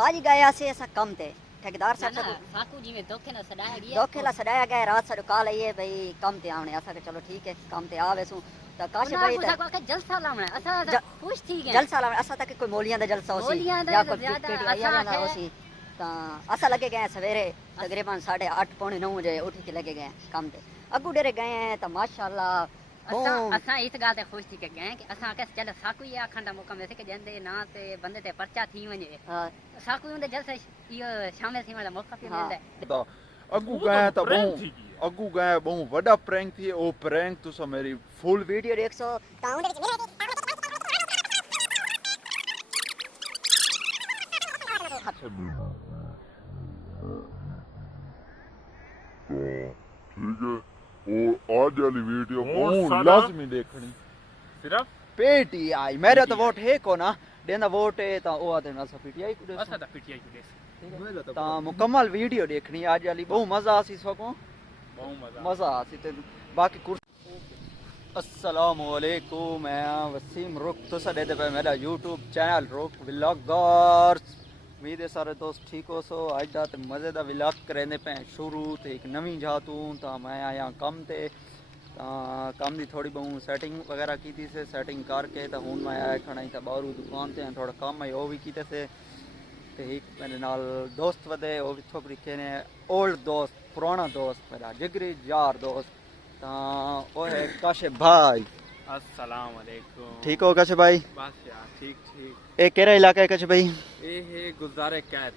आज ही गए से ऐसा कम थे ठेकेदार साहब से साकू जी में धोखे ना सडाया गया रात साडू कॉल आई है भाई कम ते आवने असा के चलो ठीक है कम ते आवे सु त काश भाई त जलसा लावना असा खुश थी गए जलसा लावना असा तक कोई मोलियां दा जलसा होसी या कोई पेटी ना होसी ता असा लगे गए सवेरे तकरीबन 8:30 पौने 9 बजे उठ के लगे गए काम ते अगू डेरे गए हैं त माशाल्लाह असा इस गाल ते खुश थी के गए कि असा के चल साकू या खंडा मौका में से के जंदे ना ते बंदे ते पर्चा थी वने साकू उंदे जलसे यो शामिल थी वाला मौका पे मिलदा अगू गए त अगू गए बहु वडा प्रैंक थी ओ प्रैंक तुसा मेरी फुल वीडियो देखसो ता उंदे ठीक है और आज वाली वीडियो बहुत लाजमी देखनी सिर्फ पेटी आई मेरा तो वोट है को ना देना वोट है ता ओ आते ना पीटीआई को असा ता पीटीआई को देस ता मुकम्मल वीडियो देखनी आज वाली बहुत मजा आसी सको बहुत मजा आसी ते बाकी अस्सलाम वालेकुम मैं वसीम रुख तो सदे पे मेरा यूट्यूब चैनल रुख व्लॉगर्स उम्मीद है सारे दोस्त ठीक हो सो आज दा ते मजे दा व्लॉग करने पे शुरू ते एक नवी जातू ता मैं आया कम ते कम दी थोड़ी बहुत सेटिंग वगैरह की थी से सेटिंग करके तो हुन मैं आया खड़ा था बाहरों दुकान ते थोड़ा काम है वो भी कीते से ते एक मेरे नाल दोस्त वदे वो भी थोड़ी ने ओल्ड दोस्त पुराना दोस्त मेरा जिगरी यार दोस्त ता वो है काशिफ भाई अस्सलाम वालेकुम ठीक हो काशिफ भाई बस यार ठीक ए केरा इलाका है काशिफ भाई ए है गुजारे कैद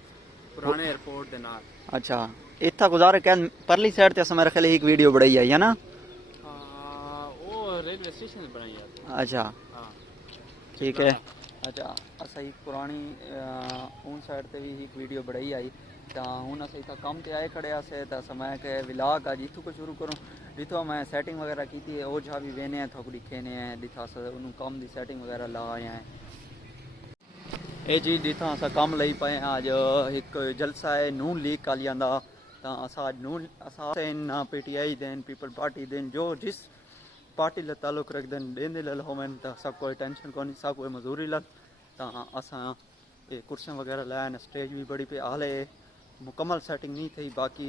पुराने एयरपोर्ट दे नाल अच्छा इतना गुजारे कैद परली साइड ते मेरे ख्याल एक वीडियो बनाई है ना ओ रेलवे स्टेशन बनाई है अच्छा हां ठीक है अच्छा असा ही पुरानी उन साइड ते भी एक वीडियो बनाई आई ता हुन असा इथा काम ते आए खड़े आसे ता समय के व्लॉग आज इथु को शुरू करूं जितो मैं सेटिंग वगैरह की थी ओ जा भी वेने हैं थोड़ी खेने हैं दिखा स उन काम दी सेटिंग वगैरह ला आए हैं ए जी दिथा असा काम लई पाए आज एक जलसा है नून लीग कालियां दा ता असा नून असा ना PTI then people party then जो जिस पार्टी ले ताल्लुक रख देन देंदे ले होवन ता सब कोई टेंशन कोनी सब कोई मजदूरी लग ता असा ये कुर्सियां वगैरह लाए स्टेज भी बड़ी पे हाले मुकम्मल सेटिंग नहीं थी बाकी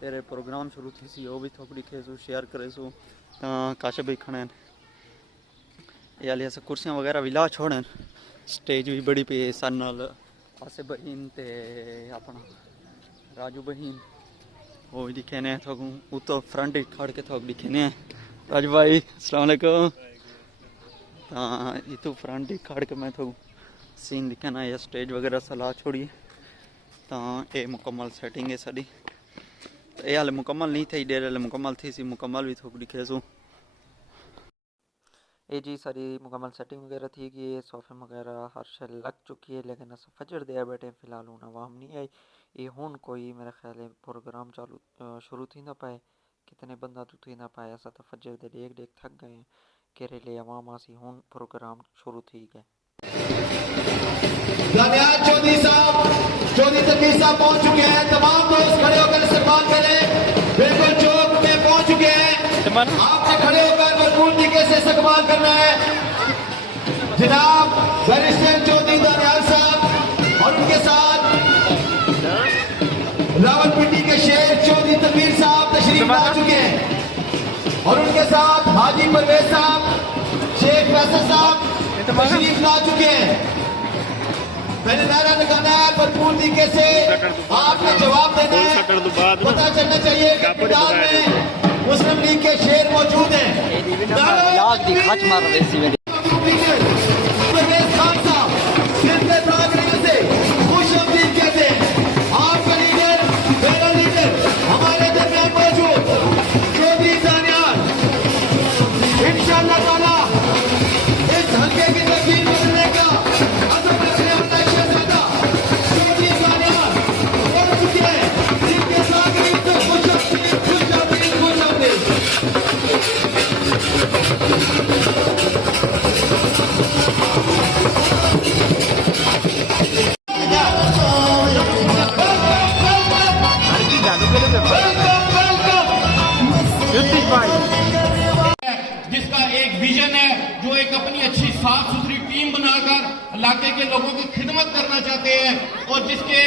तेरे प्रोग्राम शुरू थी सी वो भी थोड़ी खेसू शेयर करेसू ता काशिफ भाई खड़े ये वाली ऐसे कुर्सियां वगैरह भी ला छोड़न स्टेज भी बड़ी पे सन नाल आसे बहन ते अपना राजू बहन वो भी दिखे ने थोक उतो फ्रंट ही खड़ के थोक दिखे ने राजू भाई अस्सलाम वालेकुम हाँ ये तो फ्रंट ही खड़ के मैं थोक सीन दिखे ना ये स्टेज वगैरह सलाह छोड़ी ता ये मुकम्मल सेटिंग है साड़ी ये हाल मुकम्मल नहीं थी डेर मुकम्मल थी सी मुकम्मल भी थोड़ी दिखेसू ये जी सारी मुकम्मल सेटिंग वगैरह थी कि सोफे वगैरह हर शे लग चुकी है लेकिन अस फजर दे बैठे फिलहाल हूँ आवाम नहीं आई ये हूँ कोई मेरे ख्याल है प्रोग्राम चालू शुरू थी ना पाए कितने बंदा तो थी ना पाए असा तो फजर दे देख देख थक गए हैं केरे लिए आवाम आसी हूँ प्रोग्राम शुरू थी गए चौधरी तकबीर साहब पहुंच चुके हैं तमाम दोस्त खड़े होकर इस्तेमाल करें बिल्कुल चौक में पहुंच चुके हैं आपने खड़े होकर भरपूर तरीके से इस्तेमाल करना है जनाब बैरिस्टर चौधरी दानियाल साहब और उनके साथ रावलपिंडी के शेर चौधरी तकबीर साहब तशरीफ ला चुके हैं और उनके साथ हाजी परवेज साहब शेख फैसल साहब तशरीफ ला चुके हैं मैंने नारा लगाना है भरपूर तरीके से आपने जवाब देना है पता चलना चाहिए कि पंजाब में मुस्लिम लीग के शेर मौजूद हैं परवेज खान साहब सिंध से खुश अमदीद कहते हैं आपका लीडर मेरा लीडर हमारे दरमियान मौजूद चौधरी दानियाल इंशाअल्लाह ताला इस हल्के की तस्वीर बदलने का अज़म रखने वाला शहजादा चौधरी दानियाल पहुंच चुके हैं जिनके साथ खुश अमदीद और जिसके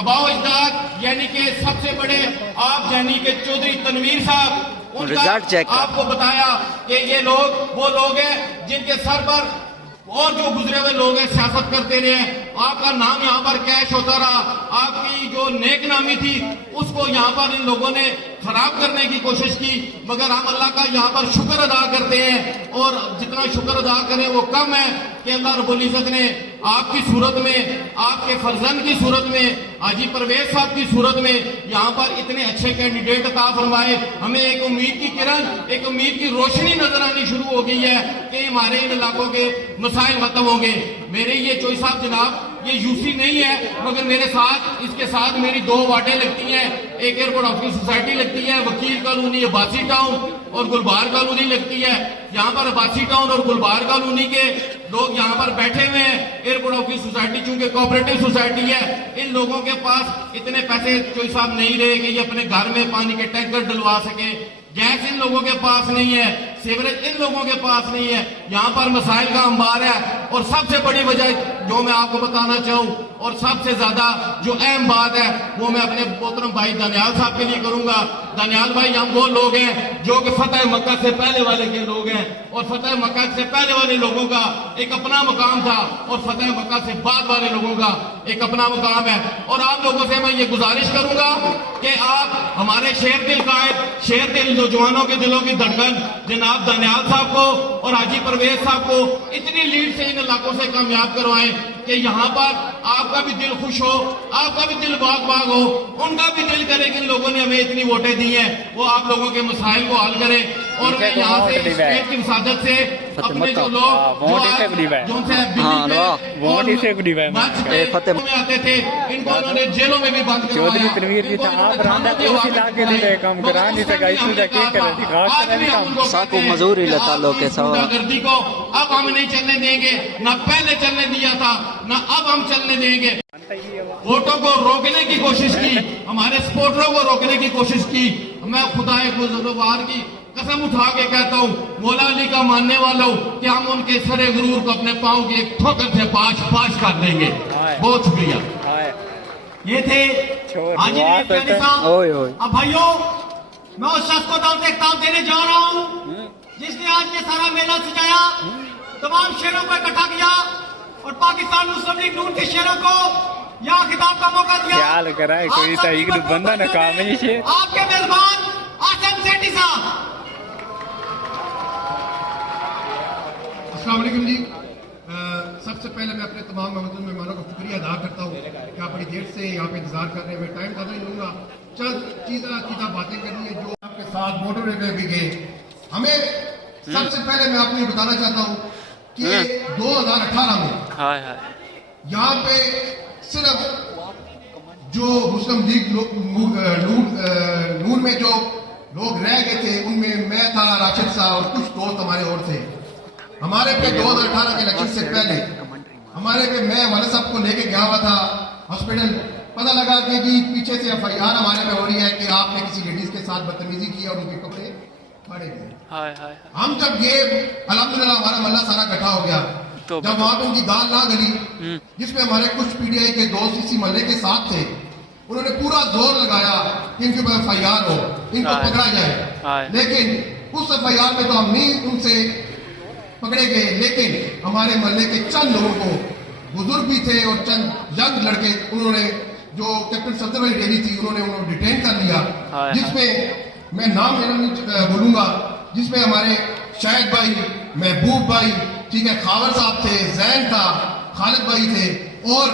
अबाव अजदाद यानी कि सबसे बड़े आप यानी कि चौधरी तनवीर साहब, उनका आपको बताया कि ये लोग वो लोग हैं जिनके सर पर और जो गुजरे हुए लोग हैं सियासत करते रहे, आपका नाम यहाँ पर कैश होता रहा, आपकी जो नेक नामी थी उसको यहाँ पर इन लोगों ने खराब करने की कोशिश की। मगर हम अल्लाह का यहाँ पर शुक्र अदा करते हैं और जितना शुक्र अदा करें वो कम है कि अल्लाह रब्बुल इज्जत ने आपकी सूरत में, आपके फर्जंद की सूरत में, हाजी परवेज साहब की सूरत में यहाँ पर इतने अच्छे कैंडिडेट अता फरमाए। हमें एक उम्मीद की किरण, एक उम्मीद की रोशनी नजर आनी शुरू हो गई है कि हमारे इन इलाकों के मसाइल खत्म होंगे। मेरे ये चोई साहब जनाब, ये यूसी नहीं है मगर मेरे साथ, इसके साथ मेरी 2 वार्डें लगती हैं। एक एयरपोर्ट ऑफिस सोसाइटी लगती है, वकील कॉलोनी, अब्बासी टाउन और गुलबार कॉलोनी लगती है। यहाँ पर अब्बासी टाउन और गुलबार कॉलोनी के लोग यहाँ पर बैठे हुए हैं। एयरपोर्ट ऑफिस सोसाइटी चूंकि कोऑपरेटिव सोसाइटी है, इन लोगों के पास इतने पैसे चोई साहब नहीं रहे कि ये अपने घर में पानी के टैंकर डलवा सके। गैस इन लोगों के पास नहीं है, सीवरेज इन लोगों के पास नहीं है। यहाँ पर मसाइल का अंबार है और सबसे बड़ी वजह जो मैं आपको बताना चाहूँ और सबसे ज्यादा जो अहम बात है वो मैं अपने मोहतरम भाई दानियाल साहब के लिए करूंगा। दानियाल भाई, हम वो लोग हैं जो कि फतेह मक्का से पहले वाले के लोग हैं और फतेह मक्का से पहले वाले लोगों का एक अपना मकाम था और फतेह मक्का से बाद वाले लोगों का एक अपना मकाम है। और आप लोगों से मैं ये गुजारिश करूंगा कि आप हमारे शेर दिल कायद, शेर दिल नौजवानों के दिलों की धड़कन जनाब दानियाल साहब को और हाजी परवेज साहब को इतनी लीड से इन इलाकों से कामयाब करवाएं कि यहाँ पर आपका भी दिल खुश हो, आपका भी दिल बाग बाग हो, उनका भी दिल करे कि इन लोगों ने हमें इतनी वोटें दी हैं, वो आप लोगों के मसाइल को हल करें। और मैं यहाँ से स्टेट की मसाजत से अपने जो लोग आते थे इनको उन्होंने जेलों में भी बंद गुंडागर्दी को अब हम नहीं चलने देंगे, न पहले चलने दिया था न अब हम चलने देंगे। वोटों को रोकने की कोशिश की, हमारे सपोर्टरों को रोकने की कोशिश की। मैं खुदाए बुजुर्गवार की कसम उठा के कहता हूँ, मौला अली का मानने वाला हूँ कि हम उनके सरे गुरूर को अपने पाँव की एक ठोकर से पाश कर देंगे। बहुत शुक्रिया। ये थे हाजी साहब। अब भाइयों, मैं उस शख्स को दावत इख्ताम देने जा रहा हूँ जिसने आज ये सारा मेला सजाया, तमाम शेरों को इकट्ठा किया और पाकिस्तान मुस्लिम लीग नून के शेरों को यहाँ खिताब का मौका दिया। कोई बंदा न काम है। आपके मेजबान आसिम सेठी साहब। अस्सलाम वालेकुम जी। सबसे पहले मैं अपने तमाम मेहमानों का शुक्रिया अदा करता हूँ कि आप बड़ी देर से यहाँ पे इंतजार कर रहे हैं। मैं टाइम ज़्यादा नहीं लूंगा, चंद चीज़ा बातें करनी है जो आपके साथ मोटरवे में भी गए। हमें सबसे पहले मैं आपको ये बताना चाहता हूँ कि 2018 में यहाँ पे सिर्फ जो मुस्लिम लीग नून में जो लोग रह गए थे उनमें मैं था, राशिद साहब और कुछ दोस्त हमारे और थे। हमारे पे 2018 के इलेक्शन से पहले हमारे पे मैं वाले साहब को लेके गया हुआ था हॉस्पिटल। पता लगा कि जी पीछे से FIR हमारे पे हो रही है कि आपने किसी लेडीज के साथ बदतमीजी की और उनके कपड़े फाड़े गए। हम जब ये अल्हम्दुलिल्लाह हमारा मल्ला सारा इकट्ठा हो गया, जब वहां पे उनकी दाल ना गली, जिसमें हमारे कुछ PDI के दोस्त इसी मोहल्ले के साथ थे, उन्होंने पूरा जोर लगाया कि इनके ऊपर FIR हो, इनको पकड़ा जाए। लेकिन उस FIR में तो हम नहीं उनसे पकड़े गए, लेकिन हमारे मोहल्ले के चंद लोगों को, बुजुर्ग भी थे और चंद यंग लड़के, उन्होंने जो कैप्टन सफदर भाई डेली थी उन्होंने डिटेन कर लिया, जिसमें मैं नाम नहीं बोलूंगा, जिसमें हमारे शाहिद भाई, महबूब भाई, ठीक है, खावर साहब थे, जैन था, खालिद भाई थे और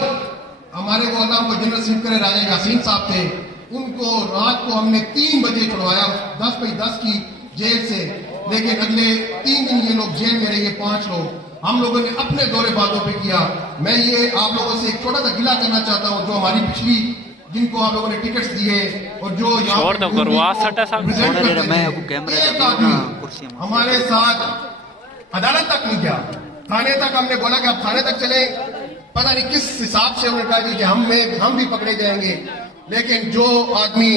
हमारे वो अल्लाह को जनरल सीफ करे राजा यासीन साहब थे। उनको रात को हमने 3 बजे छुड़वाया 10/10 की जेल से, लेकिन अगले 3 दिन ये लोग जेल में रहे, 5 लोग। हम लोगों ने अपने दौरे बातों पे किया। मैं ये आप लोगों से एक छोटा सा गिला करना चाहता हूँ, जो हमारी पिछली जिनको आप लोगों ने टिकट्स दिए और जो हमारे साथ अदालत तक नहीं गया, थाने तक हमने बोला कि आप थाने तक चले, पता नहीं किस हिसाब से उन्होंने कहा कि हम भी पकड़े जाएंगे। लेकिन जो आदमी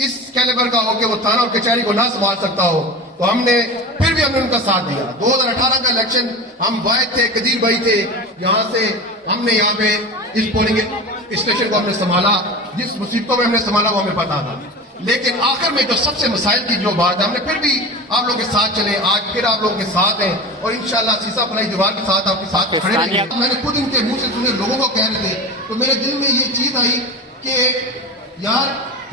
इस कैलिबर का हो कि वो थाना और कचहरी को ना संभाल सकता हो, तो फिर भी हमने उनका साथ दिया। 2018 का इलेक्शन हम वाहिद थे, कदीर भाई थे, यहाँ से हमने यहाँ पे इस पोलिंग स्टेशन को हमने संभाला, जिस मुसीबतों में हमने संभाला वो हमें पता था। लेकिन आखिर में जो सबसे मसाइल की जो बात है, हमने फिर भी आप लोगों के साथ चले, आज फिर आप लोगों के साथ हैं और इंशाल्लाह सीसा फलाई दीवार के साथ आपके साथ खड़े रहेंगे। मैंने खुद इनके मुंह से सुने लोगों को कह रहे थे, तो मेरे दिल में ये चीज आई कि यार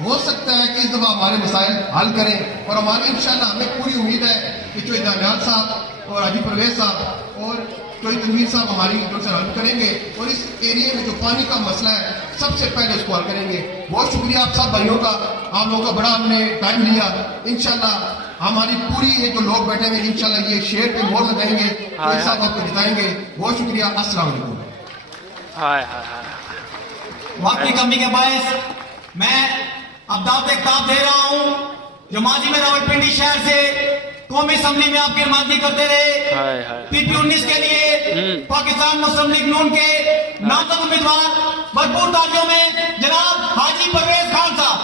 हो सकता है कि इस दफा हमारे मसाइल हल करें और हमारी इंशाल्लाह हमें पूरी उम्मीद है कि चोई दानियाल साहब और हाजी परवेज साहब और चोई तनवीर साहब हमारी तरफ से हल करेंगे और इस एरिया में जो पानी का मसला है सबसे पहले उसको हल करेंगे। बहुत शुक्रिया आप सब भाइयों का, आप लोगों का बड़ा हमने टाइम लिया। इंशाल्लाह हमारी पूरी ये जो लोग बैठे हैं इंशाल्लाह ये शेर पे मोहर लगाएंगे, कोई साहब आपको जिताएंगे। बहुत शुक्रिया, अस्सलाम वालेकुम। वक्त की कमी के बायस मैं अब दावत दे रहा हूँ जो माजी में रावलपिंडी शहर से कौमी असम्बली में आपकी नुमाइंदगी करते रहे पीपी 19 के लिए पाकिस्तान मुस्लिम लीग नून के नामजद उम्मीदवार भरपूर तालियों में जनाब हाजी परवेज खान साहब।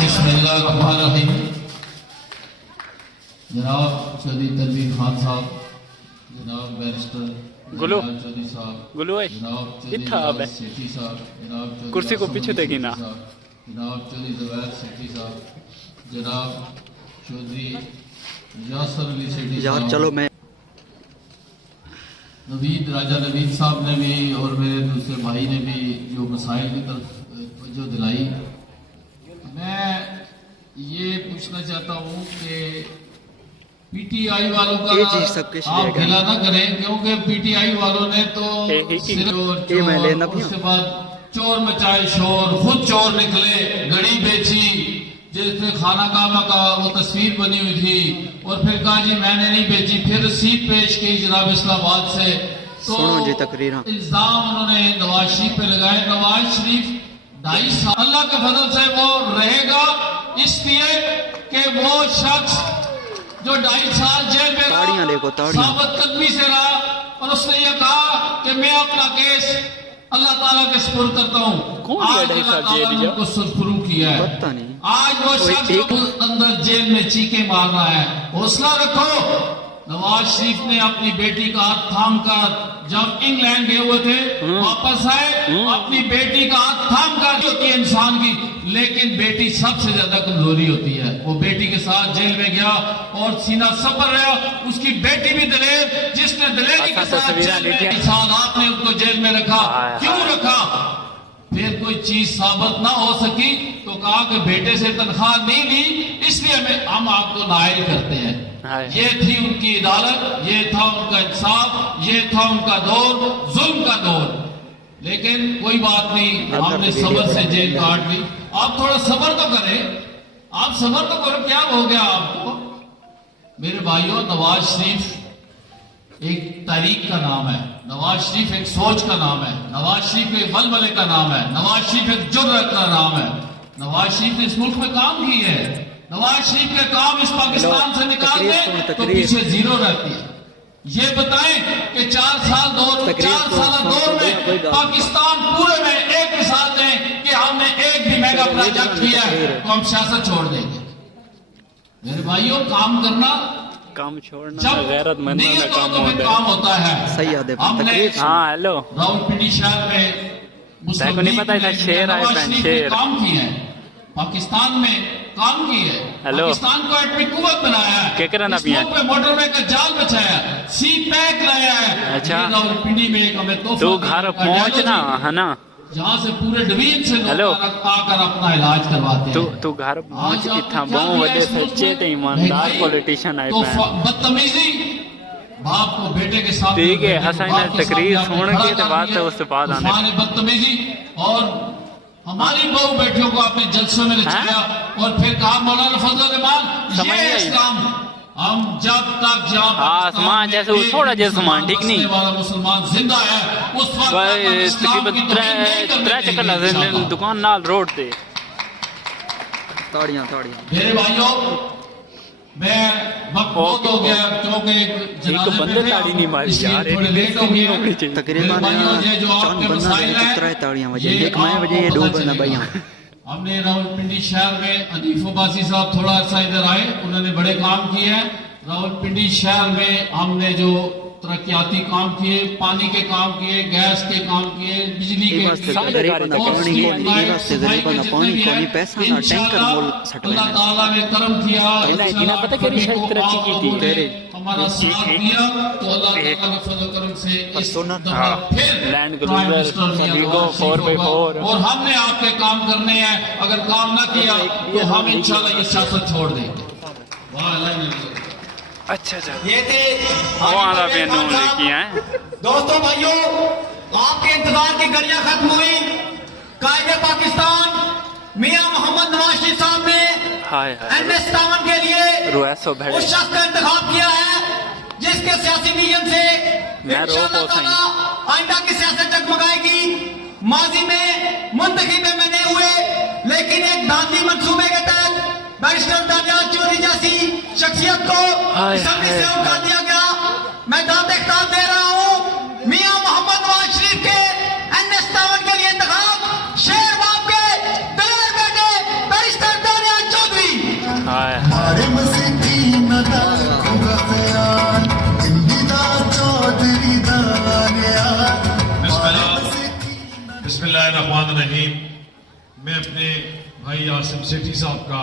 बिस्मिल्लाहिर्रहमानिर्रहीम। जनाब चौधरी तनवीर खान साहब, जनाब बैरिस्टर चौधरी साहब, जनाब चौधरी सेठी साहब, जनाब कुर्सी को पीछे देगी ना, जनाब चौधरी जवैद सेठी साहब, जनाब चौधरी यासर अली सेठी साहब, चलो मैं नवीद राजा नवीद साहब ने भी और मेरे दूसरे भाई ने भी जो मसाइल की तरफ जो दिलाई। मैं ये पूछना चाहता हूँ कि पीटीआई वालों का आप गिला ना करें, क्योंकि पीटीआई वालों ने तो उसके बाद चोर मचाए शोर, खुद चोर निकले, घड़ी बेची जिसमें खाना कामा का वो तस्वीर बनी हुई थी और फिर कहा जी मैंने नहीं बेची, फिर रसीद पेश की जनाब इस्लामाबाद से। तो इल्जाम उन्होंने नवाज शरीफ पे लगाए। नवाज शरीफ 2.5 साल अल्लाह के फजल से वो रहेगा, इसलिए कि वो शख्स जो 2.5 साल जेल में रहा, साबित कदमी से रहा और उसने ये कहा कि मैं अपना केस अल्लाह ताला के सुपुर्द करता हूँ। आज अल्लाह ताला ने उनको सुरखरू किया है। आज वो शख्स अंदर जेल में चीखे मार रहा है। हौसला रखो। नवाज शरीफ ने अपनी बेटी का हाथ थाम कर जब इंग्लैंड गए हुए थे वापस आए, अपनी बेटी का हाथ थाम कर होती है इंसान की, लेकिन बेटी सबसे ज्यादा कमजोरी होती है। वो बेटी के साथ जेल में गया और सीना सबर रहा, उसकी बेटी भी दलेर, जिसने दलेरी के साथ जेल में इंसान आपने उसको जेल में रखा। क्यों रखा? फिर कोई चीज साबित ना हो सकी तो कहा कि बेटे से तनख्वाह नहीं ली, इसलिए हम आपको नाइल करते हैं। ये थी उनकी अदालत, ये था उनका इंसाफ, ये था उनका दौर, जुल्म का दौर। लेकिन कोई बात नहीं, हमने सबर से जेल काट ली। आप थोड़ा सबर तो करें, आप सबर तो करो। क्या हो गया आपको? मेरे भाइयों, नवाज शरीफ एक तारीख का नाम है, नवाज शरीफ एक सोच का नाम है, नवाज शरीफ एक वलवले का नाम है, नवाज शरीफ एक जुर्रत का नाम है। नवाज शरीफ ने इस मुल्क में काम की है। नवाज शरीफ के काम इस पाकिस्तान से निकाल दें तो पीछे जीरो रहती है। ये बताएं कि 4 साल दौर में पाकिस्तान पूरे में एक मिसाल दें कि हमने एक भी मेगा प्रोजेक्ट किया है तो हम सियासत छोड़ देंगे। मेरे भाइयों, काम करना, काम छोड़ना गैरतमंद काम होता है। सही याद है। हमने हेलो रावलपिंडी शहर में मुस्लिम नहीं पता था शेर आए शेर काम किए हैं, पाकिस्तान में काम की है, पाकिस्तान को एटमी कुव्वत बनाया है, मोटरवे का जाल बचाया, सी पैक लाया है। अच्छा, रावलपिंडी में हमें तो घर पहुंचना है ना, जहाँ से पूरे डिवीजन से लोग आकर अपना इलाज करवाते हैं। तू घर पहुंच इतना बहुत वजह सच्चे थे ईमानदार पॉलिटिशियन आए। तो बदतमीजी बाप को बेटे के साथ, ठीक है, हसन तकरीर सुन के तो बात है उससे बाद आने बदतमीजी और हमारी बहू बेटियों को आपने जलसों में लिखाया और फिर कहा मौलाना फजल रहमान ये इस्लाम। हम जब तक आसमान जैसे थोड़ा जैसा मान ठीक नहीं वाला मुसलमान जिंदा है उस वक्त त्रै चक्कर दुकान नाल रोड पे। ताड़ियां मेरे भाइयों, मैं वक्त बहुत हो गया क्योंकि एक बंदे ताड़ी नहीं मारी यार, थोड़ी लेट हो गई। तकरीबन जो आपके मसाइल हैं, ताड़ियां बजे 1 बजे 2 बजे भाई हमने रावलपिंडी शहर में अनीफ अब्बासी साहब थोड़ा अर्सा इधर आए, उन्होंने बड़े काम किए हैं। रावलपिंडी शहर में हमने जो तरक्याती काम किए, पानी के काम किए, गैस के काम किए, बिजली के अल्लाह ताला ने करम किया, हमारा साथ दिया, तो अल्लाह ताला के फजल करम से इस दफा फिर लैंड क्रूजर 4x4 और हमने आपके काम करने हैं। अगर काम ना किया तो हम इंशाल्लाह ये सियासत छोड़ देंगे। अच्छा अच्छा ये थे वाला बेनू लेके आए। दोस्तों भाइयों, आपके इंतजार की घड़ियां खत्म हुई। कायदे पाकिस्तान मियां मोहम्मद नवाज शरीफ साहब ने हाय NS-57 के लिए उस शख्स का इंतखाब किया है जिसके सियासी विजन से आइंदा की सियासत जगमगाएगी। माजी में मुंतखब नहीं हुए, लेकिन एक धांधली मंसूबे के तहत बैरिस्टर दानियाल चौधरी जैसी शख्सियत को असेंबली से उठा दिया गया। मैं दाद इख्तियार दे रहा हूँ मियां मोहम्मद नवाज शरीफ के NS-57 के लिए इंतखाब शेर बाप के दलेर बेटे बैरिस्टर दानियाल चौधरी। बिस्मिल्लाहिर्रहमानिर्रहीम। मैं अपने भाई आसिम सेठी साहब का,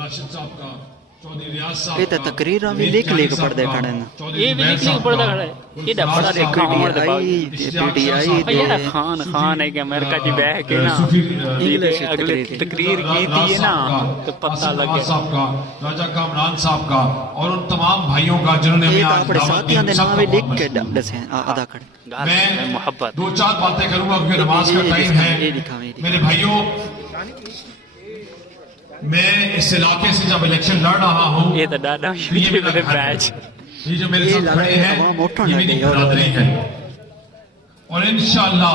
राशिद साहब का, चौधरी रियाज साहब ये तकरीर में लिख पढ़दे खड़े ना, ये भी लिख पढ़दा खड़ा है। ये बड़ा देखा उमर दे बाबू PTI यार खान है कि अमेरिका की बह के ना इंग्लिश अगले तकरीर की थी ना तो पता लग गया साहब का, राजा कामरान साहब का और उन तमाम भाइयों का जिन्होंने हमें आज अपने साथियों दे नाम लिख के दसे आधा खड़े। मैं मोहब्बत दो चार बातें करूंगा क्योंकि नमाज का टाइम है। मेरे भाइयों, मैं इस इलाके से जब इलेक्शन लड़ रहा हूँ, ये तो दादा मेरे बैच ये जो मेरे साथ खड़े हैं ये मेरी बरादरी है। और इंशाअल्लाह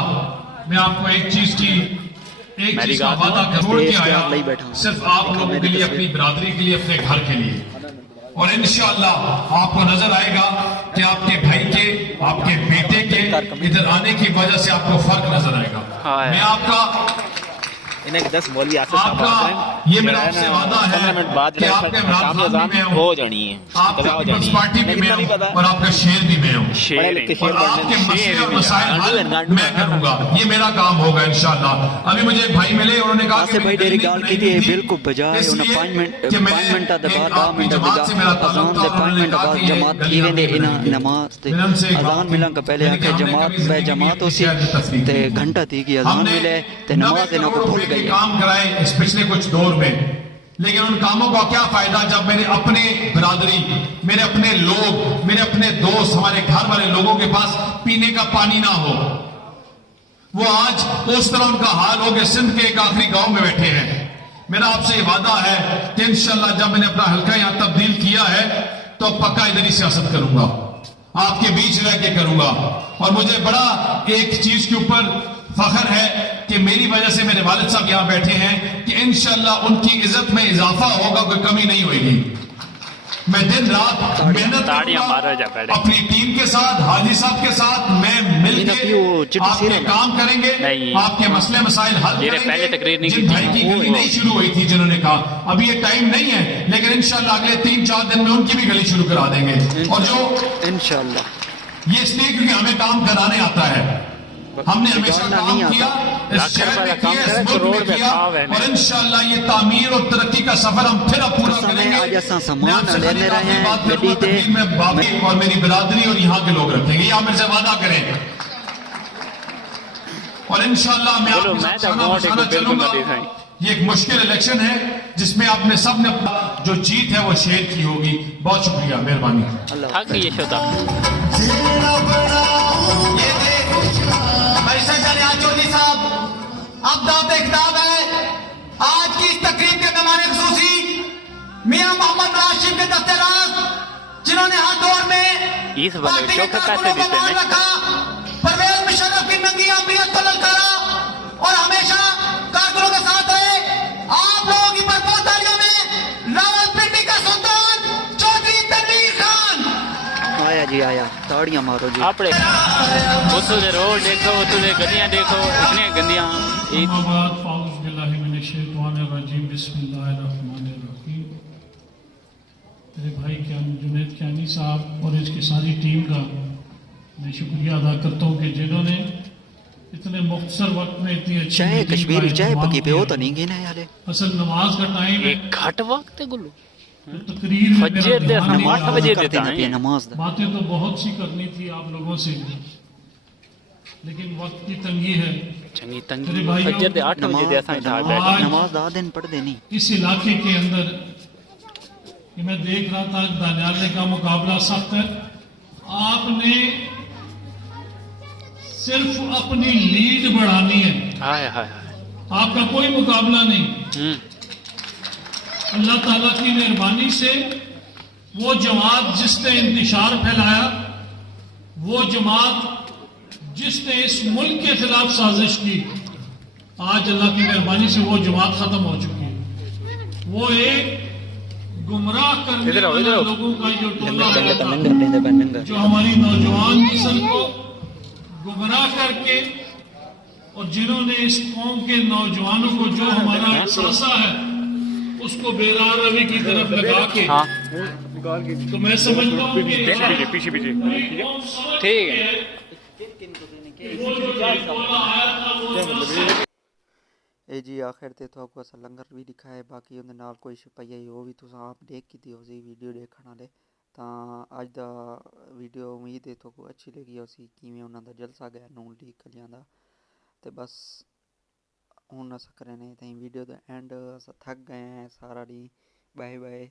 मैं आपको एक चीज का वादा छोड़ के आया, सिर्फ आप लोगों के लिए, अपनी बरादरी के लिए, अपने घर के लिए। और इंशाअल्लाह आपको नजर आएगा कि आपके भाई के, आपके बेटे के इधर आने की वजह से आपको फर्क नजर आएगा। मैं आपका आपका ये मेरा आपसे वादा है कि आपके इमरान खान भी मैं हूँ, आपके पीपल्स पार्टी भी मैं हूँ और आपका शेर भी मैं हूँ। और आपके मसले और मसाइल हल मैं करूंगा, ये मेरा काम होगा इंशाअल्लाह। अभी मुझे एक भाई मिले, उन्होंने कहा कि भाई डेरी गाल की थी बिल्कुल बजाय उन 5 मिनट बाद 10 मिनट बाद जमात थी वेंदे इन नमाज ते अजान मिलन का पहले आके जमात होसी ते घंटा थी कि अजान मिले ते नमाज इना को भूल काम कराए इस पिछले कुछ दौर में, लेकिन उन कामों का क्या फायदा जब मेरे अपने बिरादरी, मेरे अपने लोग, मेरे अपने दोस्त, हमारे घर वाले लोगों के पास पीने का पानी ना हो। वो आज उस तरह उनका हाल हो गया, सिंध के एक आखिरी गांव में बैठे हैं। मेरा आपसे वादा है कि इंशाअल्लाह जब मैंने अपना हल्का यहां तब्दील किया है तो पक्का इधर ही सियासत करूंगा, आपके बीच रह के करूंगा। और मुझे बड़ा एक चीज के ऊपर फख्र है कि मेरी वजह से मेरे वालिद साहब यहाँ बैठे हैं कि इंशाअल्लाह उनकी इज्जत में इजाफा होगा, कोई कमी नहीं होगी। मैं दिन रात मेहनत करूंगा अपनी टीम के साथ, हाजी साहब के साथ, मैं मिलकर आपके काम करेंगे, आपके मसले मसाइल हल करेंगे। जिन भाई की गली नहीं शुरू हुई थी, जिन्होंने कहा अभी ये टाइम नहीं है, लेकिन इंशाअल्लाह अगले 3-4 दिन में उनकी भी गली शुरू करा देंगे। और जो इंशाअल्लाह ये इसलिए क्योंकि हमें काम कराने आता है, हमने हमेशा काम किया, इस शहर में किया, इस मुल्क में किया, और इंशाअल्लाह ये तामीर और तरक्की का सफर हम फिर पूरा करेंगे। मैं आपसे खाली बातें बात करूंगा, तकदीर में बाकी और मेरी बिरादरी और यहाँ के लोग रखेंगे, ये आप मेरे से वादा करें। और इंशाअल्लाह मैं आपके साथ चलूंगा। ये एक मुश्किल इलेक्शन है जिसमें आपने सब ने जो जीत है वो शेयर की होगी। बहुत शुक्रिया, मेहरबानी। चौधरी साहब, अब दाद इख्तियार है आज की इस तकरीब के मेहमान खुसूसी मियां मोहम्मद नवाज शरीफ के दस्तराज, जिन्होंने हर दौर में पार्टी के कारकुनों को मान रखा, परवेज मुशर्रफ की नंगी अमरीत को ललकारा और हमेशा कारकुनों के साथ रहे। आप लोगों की भरपूर तालियों में रावलपिंडी का सुल्तान चौधरी तनवीर खान आया जी, आया ताड़ियां मारो जी। आपड़े उतो दे रोड देखो, उतो दे गलियां देखो, इतनी गंदियां। मिनश्शैतानिर्रजीम बिस्मिल्लाहिर्रहमानिर्रहीम। मेरे भाई जुनैद कियानी साहब और इसकी सारी टीम का मैं शुक्रिया अदा करता हूँ कि जिन्होंने इतने मुख्तसर वक्त में इतनी अच्छी चाय कश्मीरी चाय पकी पे हो तो नहीं गिना यार असल नमाज का टाइम है, एक घट वक्त है गुल्लू तकरीर में मेरा फजर दे ध्यान नहीं 8 बजे रहा। देता है नमाज बातें तो बहुत सी करनी थी आप लोगों से, लेकिन वक्त की तंगी है। चंगी मेरे तंगी भाइयों, फजर दे 8 बजे दे असां चार बैठ आज नमाज दा दिन पढ़ देनी इस इलाके के अंदर कि मैं देख रहा था दानियाले का मुकाबला सख्त है। आपने सिर्फ अपनी लीड बढ़ानी है, हाय हाय हाय आपका कोई मुकाबला नहीं। अल्लाह ताला की मेहरबानी से वो जमात जिसने इंतशार फैलाया, वो जमात जिसने इस मुल्क के खिलाफ साजिश की, आज अल्लाह की मेहरबानी से वो जमात खत्म हो चुकी है। वो एक गुमराह करने वाले लोगों का जो टोला आया था, जो हमारी नौजवान नस्ल को गुमराह करके और जिन्होंने इस कौम के नौजवानों को जो हमारा एहसासा है उसको बेरार रवि की तरफ लगा के, तो मैं समझता हूँ कि पीछे पीछे ठीक है। वो जो टोला आया था वो ए जी आखिर ते तो आपको असा लंगर भी दिखाए बाकी उनके नाल कोई छपाई हो भी तुम आप देख की थी उसी वीडियो देखने वाले ਤਾਂ ਅੱਜ ਦਾ ਵੀਡੀਓ ਉਮੀਦ ਹੈ ਤੁਹਾਨੂੰ ਅੱਛੀ ਲੱਗੀ ਹੋਸੀ ਕਿਵੇਂ ਉਹਨਾਂ ਦਾ ਜਲਸਾ ਗਿਆ ਨੂਨ ਲੀਗ ਕਲਿਆਂ ਦਾ ਤੇ ਬਸ ਹੁਣ ਅਸਾਂ ਕਰੇ ਨੇ ਤਾਂ ਵੀਡੀਓ ਦਾ ਐਂਡ ਅਸਾਂ ਥੱਕ ਗਏ ਹਾਂ ਸਾਰਾ ਦੀ ਬਾਏ ਬਾਏ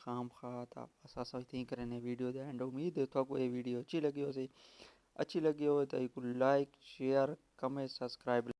ਖਾਮ ਖਾ ਤਾਂ ਅਸਾਂ ਸੋਚਦੇ ਕਰੇ ਨੇ ਵੀਡੀਓ ਦਾ ਐਂਡ ਉਮੀਦ ਹੈ ਤੁਹਾਨੂੰ ਇਹ ਵੀਡੀਓ ਅੱਛੀ ਲੱਗੀ ਹੋਸੀ अच्छी लगी हो तो एक लाइक शेयर कमेंट सब्सक्राइब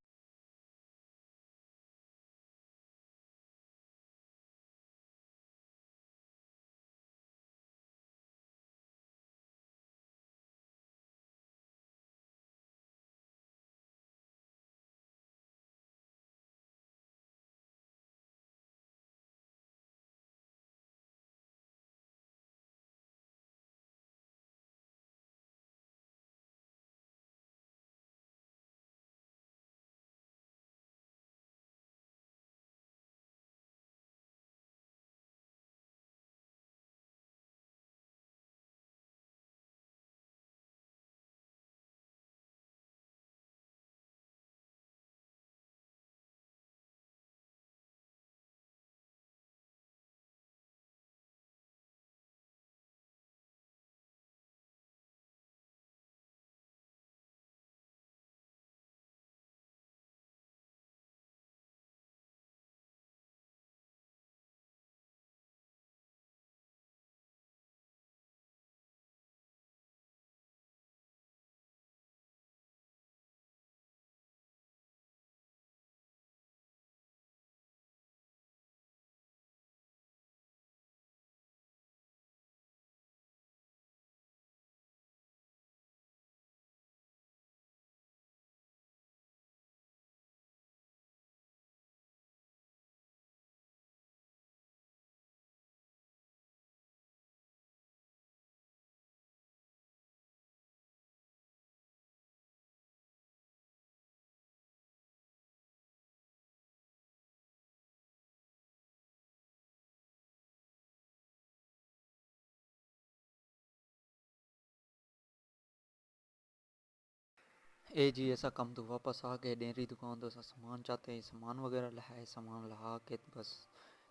ए जी ऐसा कम तो वापस आ गए डेयरी दुकान तो ऐसा सामान चाहते हैं सामान वगैरह लाए सामान ला के बस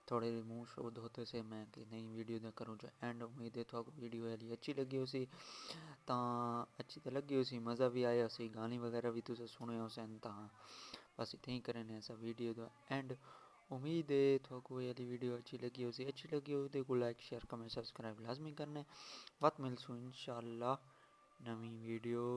थोड़े मुँह शो धोते से मैं कि नई वीडियो ना करूँ जो एंड उम्मीद है तो आपको वीडियो वाली अच्छी लगी उसी अच्छी तो लगी उसी मज़ा भी आया उसी गाने वगैरह भी तुझे सुने हो सन बस इतना ही करें ऐसा वीडियो तो एंड उम्मीद है तो आपको ये वीडियो अच्छी लगी हो तो लाइक शेयर कमेंट सब्सक्राइब लाजमी करने बात मिलसूँ इंशाल्लाह नवी वीडियो